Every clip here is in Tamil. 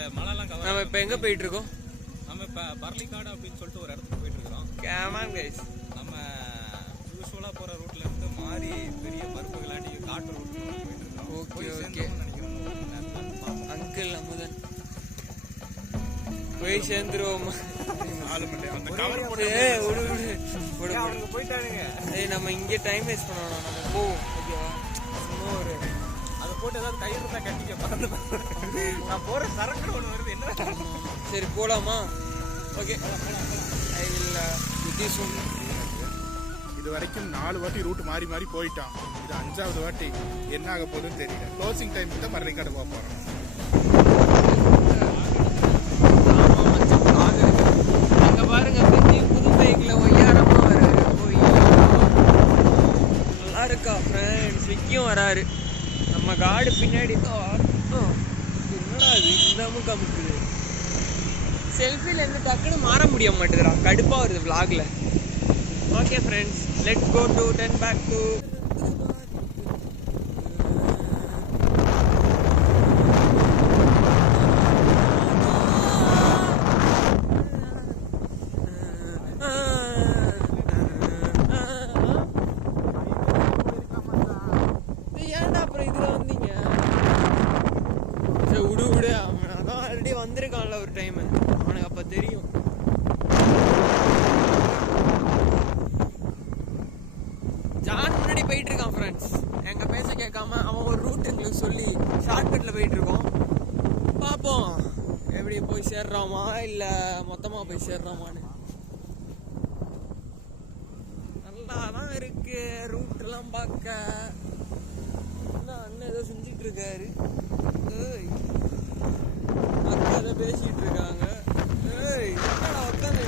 நம்ம இப்போ எங்கே போயிட்டு இருக்கோம்? நம்ம இப்போ பர்லிக்காடு அப்படின்னு சொல்லிட்டு ஒரு இடத்துக்கு போயிட்டு இருக்கிறோம். கேமான் கைஸ், நம்ம யூஸ்வலாக போகிற ரூட்ல இருந்து மாறி பெரிய மருப்புகளாண்டி காட்டு ரூட் போயிட்டு இருக்கோம். ஓகே நினைக்கிறேன். அங்கிள் அமுதன் போய் சேர்ந்துருவோமா? போயிட்டானுங்க. நம்ம இங்கே டைம் வேஸ்ட் பண்ணணும். நம்ம போவோம். ஓகேவா? சும்மா ஒரு அதை போட்டு ஏதாவது கயிறு தான் கட்டிக்க பறந்து நான் போற சரக்கு ஒன்று வருது. என்ன சரி போலாமா? ஓகே, ஐ வில் இது வரைக்கும் 4 வாட்டி ரூட் மாறி மாறி போயிட்டான். இது 5வது வாட்டி. என்ன ஆக போகுதுன்னு தெரியல. க்ளோசிங் டைம் தான் பர்லிக்காடு போக போறோம். அங்க பாருங்க, புது பைக்ல ஒய்யாரமா வராரு. நல்லா இருக்கா ஃப்ரெண்ட்ஸ்? விக்கியும் வராரு. நம்ம காடு பின்னாடி என்னடா இது இல்லாம காமிக்குது. செல்ஃபில இருந்து டக்குன்னு மாற முடிய மாட்டேதுடா. கடுப்பா வருது vlogல. Okay friends, let's go to turn back to ஏன்டா அப்புறம் இதுல வந்தீங்க? விடு அவன் அதான் ஆல்ரெடி வந்திருக்கான்ல ஒரு டைம். அவனுக்கு அப்ப தெரியும். ஜான் முன்னாடி போயிட்டு இருக்கான் ஃப்ரெண்ட்ஸ். எங்க பேச கேட்காம அவன் ஒரு ரூட் எங்களுக்கு சொல்லி ஷார்ட்கட்ல போயிட்டு இருக்கோம். பார்ப்போம் எப்படி போய் சேர்றாமா இல்ல மொத்தமா போய் சேர்றாமான்னு. நல்லாதான் இருக்கு ரூட் எல்லாம் பார்க்க. அண்ணன் ஏதோ செஞ்சுட்டு இருக்காரு. அக்கா ஏதோ பேசிட்டு இருக்காங்க. உட்காந்து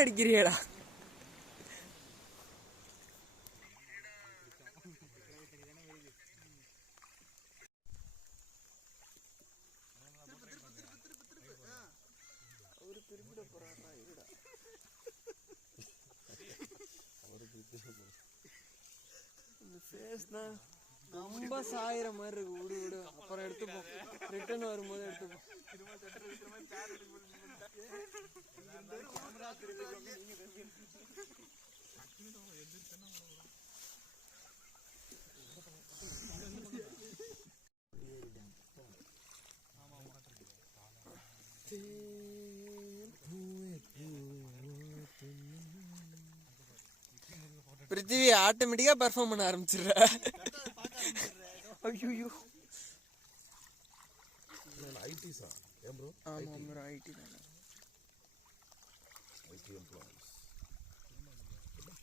ஓவர் அடிக்கிறியடா. ரொம்ப சாயிற மாதிரி இருக்கு. விடு விடு, அப்புறம் எடுத்துப்போம். ரிட்டர்ன் வரும்போது எடுத்துப்போம். பிருத்திவி ஆட்டோமேட்டிக்கா பெர்ஃபார்ம் பண்ண ஆரம்பிச்சிடுற. ஐயோ ஐடிஸா ஏன் ப்ரோ? ஆமா ப்ரோ, ஐடி தானே. ஐடி எம்ப்ளாயிஸ்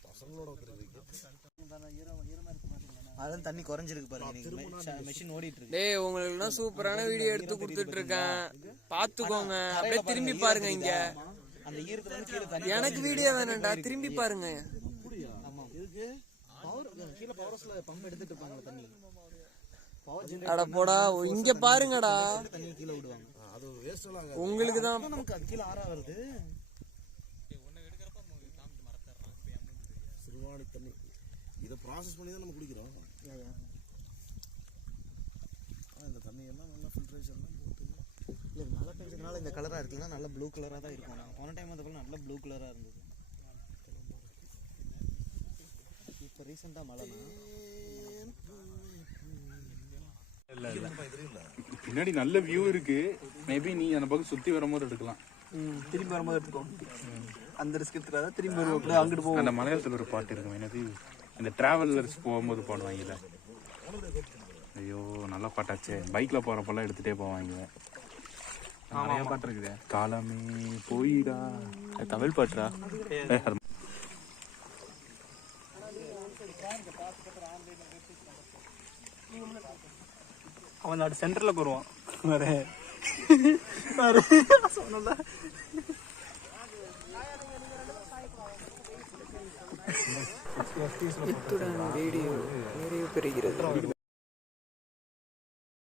பசங்களோட வந்துருக்கீங்க. அதான் தண்ணி குறைஞ்சிருக்கு பாருங்க. மெஷின் ஓடிட்டு இருக்கு. டேய், உங்களுக்கு சூப்பரான வீடியோ எடுத்து கொடுத்துட்டு இருக்கேன், பாத்துக்கோங்க. அப்படியே திரும்பி பாருங்க. இங்க அந்த ஈரத்துல கீழே தண்ணி. எனக்கு வீடியோ வேணாம்டா, திரும்பி பாருங்க. ஆமா இருக்கு. பவர் கீழ பவர்ஸ்ல பம்ப் எடுத்துட்டு இருப்பாங்க தண்ணி. அட போடா, இங்க பாருங்கடா. தண்ணி கீழ விடுவாங்க. அது வேஸ்ட் எல்லாம் உங்களுக்கு தான் நமக்கு அது கீழ ஆறா வருது. சிறுவாணி தண்ணி இதை ப்ராசஸ் பண்ணி தான் நம்ம குடிக்கிறோம். இந்த தண்ணி எல்லாம் நல்லா ஃபில்ட்ரேஷன்லாம் போட்டு இல்ல மழை பெஞ்சதுனால இந்த கலரா இருக்குன்னா நல்ல ப்ளூ கலரா தான் இருக்கும். போன டைம் வந்தப்ப நல்ல ப்ளூ கலரா இருந்தது. இப்ப ரீசெண்டா மழைனா பின்னாடி நல்ல வியூ இருக்கு. மேபி நீ அந்த பக்கம் சுத்தி வரும்போது எடுக்கலாம். திரும்பி வரும்போது எடுத்துக்கோ. அந்த ரிஸ்க் எடுத்துக்காத. திரும்பி வருவோம் அங்கிட்டு போவோம். அந்த மலையாளத்தில் ஒரு பாட்டு இருக்கும், என்னது இந்த டிராவலர்ஸ் போகும்போது பாடுவாங்கல்ல. ஐயோ நல்ல பாட்டாச்சே. பைக்ல போறப்பெல்லாம் எடுத்துட்டே போவாங்க. நிறைய பாட்டு இருக்குது. காலமே போயிடா, தமிழ் பாட்டுடா. அவன் நாடு சென்டர்ல போடுவான். இத்துடன் வீடியோ நிறைவு பெறுகிறது.